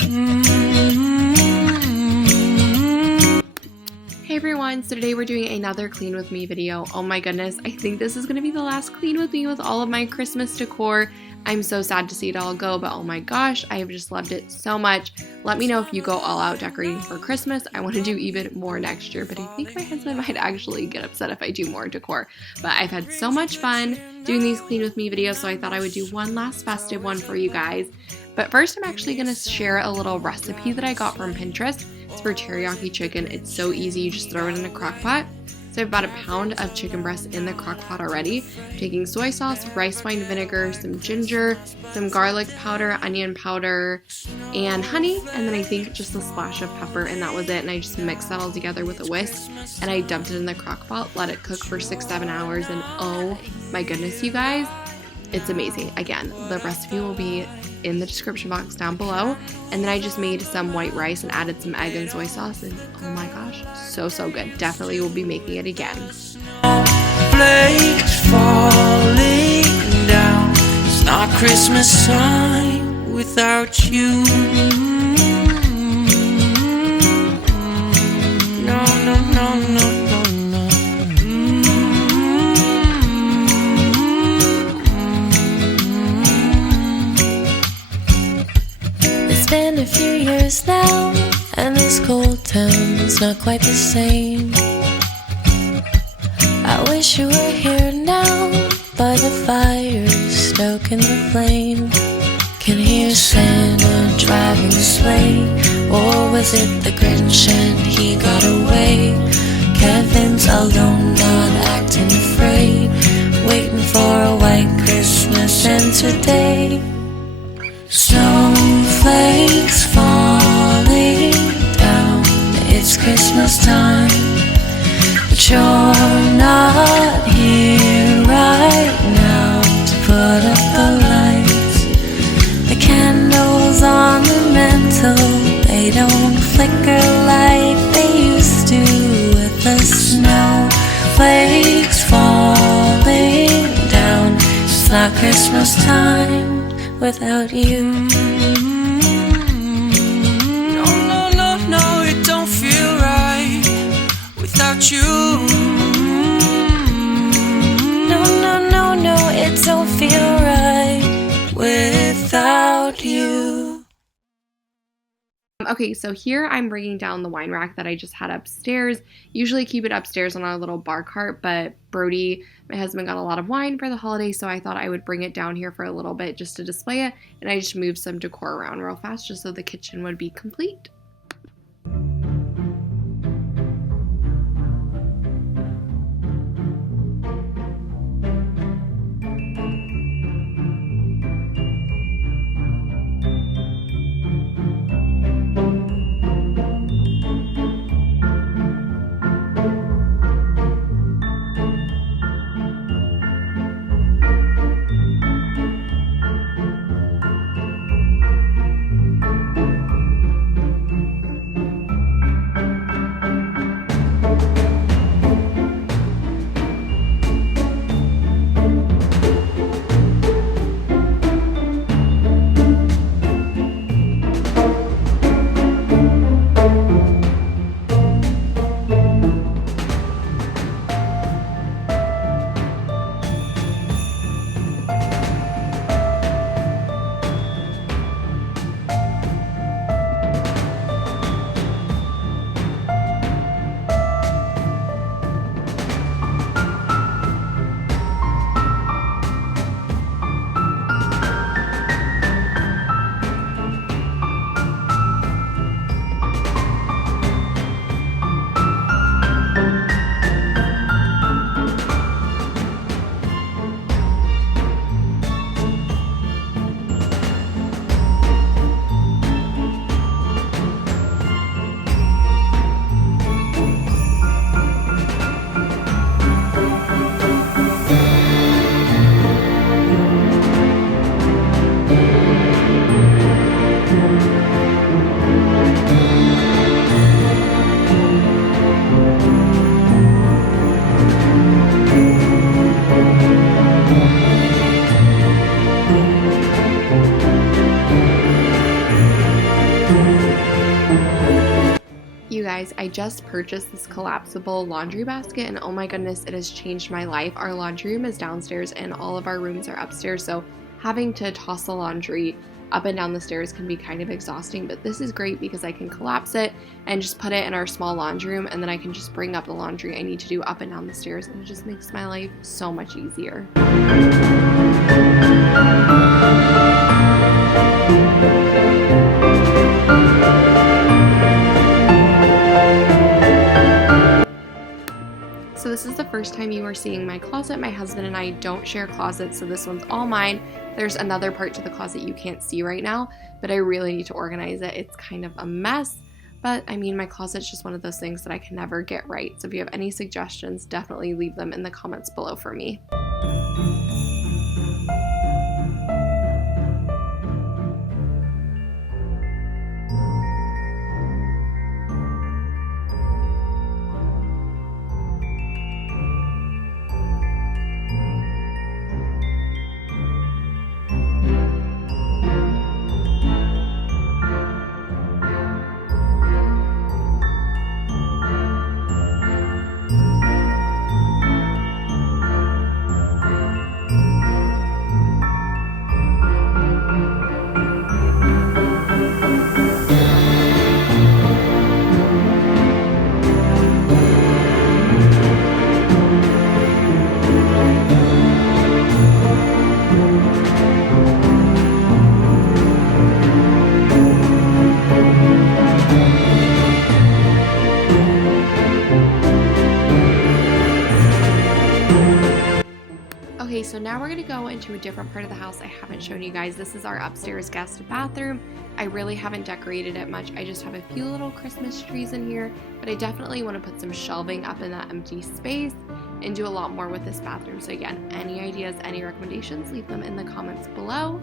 Hey everyone, so today we're doing another clean with me video. Oh my goodness, I think this is going to be the last clean with me with all of my Christmas decor. I'm so sad to see it all go, but oh my gosh, I have just loved it so much. Let me know if you go all out decorating for Christmas. I want to do even more next year, but I think my husband might actually get upset if I do more decor. But I've had so much fun doing these clean with me videos, so I thought I would do one last festive one for you guys. But first, I'm actually going to share a little recipe that I got from Pinterest. It's for teriyaki chicken. It's so easy. You just throw it in a crock pot. So I've got a pound of chicken breast in the crock pot already. I'm taking soy sauce, rice wine vinegar, some ginger, some garlic powder, onion powder, and honey. And then I think just a splash of pepper, and that was it. And I just mixed that all together with a whisk. And I dumped it in the crock pot, let it cook for 6-7 hours. And oh my goodness, you guys, it's amazing. Again, the recipe will be in the description box down below. And then I just made some white rice and added some egg and soy sauce, and oh my gosh, so good. Definitely will be making it again. Flakes falling down. It's not Christmas time without you. No, no, no, no, no, no. It's been a few years now, and this cold town's not quite the same. I wish you were here now, by the fire, stoking the flame. Can hear Santa driving the sleigh, or was it the Grinch and he got away? Kevin's alone, not acting afraid, waiting for a white Christmas, and today snowflakes falling down. It's Christmas time, but you're not here right now to put up the lights. The candles on the mantle, they don't flicker like they used to with the snowflakes falling down. It's not Christmas time without you. No, no, no, no, it don't feel right without you. No, no, no, no, it don't feel right without you. Okay, so here I'm bringing down the wine rack that I just had upstairs. Usually keep it upstairs on our little bar cart, but Brody, my husband, got a lot of wine for the holidays, so I thought I would bring it down here for a little bit just to display it, and I just moved some decor around real fast just so the kitchen would be complete. You guys, I just purchased this collapsible laundry basket and oh my goodness, it has changed my life. Our laundry room is downstairs and all of our rooms are upstairs, so having to toss the laundry up and down the stairs can be kind of exhausting, but this is great because I can collapse it and just put it in our small laundry room, and then I can just bring up the laundry I need to do up and down the stairs, and it just makes my life so much easier. So this is the first time you are seeing my closet. My husband and I don't share closets, so this one's all mine. There's another part to the closet you can't see right now, but I really need to organize it. It's kind of a mess, but I mean, my closet's just one of those things that I can never get right. So if you have any suggestions, definitely leave them in the comments below for me. Okay, so now we're going to go into a different part of the house I haven't shown you guys. This is our upstairs guest bathroom. I really haven't decorated it much. I just have a few little Christmas trees in here, but I definitely want to put some shelving up in that empty space and do a lot more with this bathroom. So again, any ideas, any recommendations, leave them in the comments below.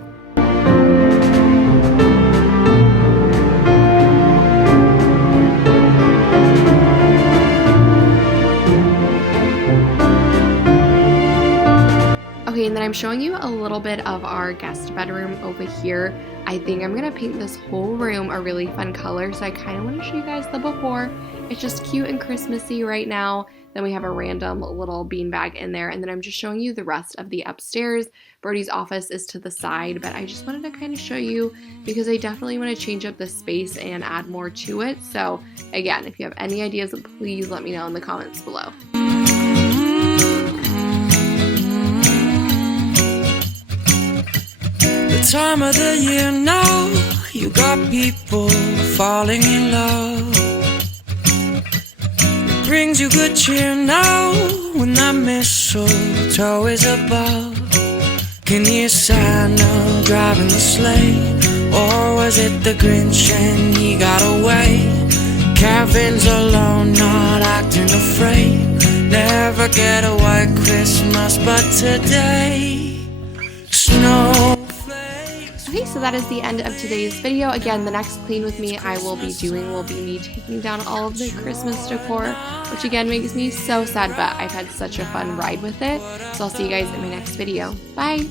Okay, and then I'm showing you a little bit of our guest bedroom over here. I think I'm gonna paint this whole room a really fun color, so I kind of want to show you guys the before. It's just cute and Christmassy right now. Then we have a random little beanbag in there, and then I'm just showing you the rest of the upstairs. Brody's office is to the side, but I just wanted to kind of show you because I definitely want to change up the space and add more to it. So again, if you have any ideas, please let me know in the comments below. Time of the year now, you got people falling in love. It brings you good cheer now when that mistletoe is above. Can you hear Santa driving the sleigh? Or was it the Grinch and he got away? Kevin's alone, not acting afraid. Never get a white Christmas, but today, snow. Okay, so that is the end of today's video. Again, the next clean with me I will be doing will be me taking down all of the Christmas decor, which again makes me so sad, but I've had such a fun ride with it. So I'll see you guys in my next video. Bye!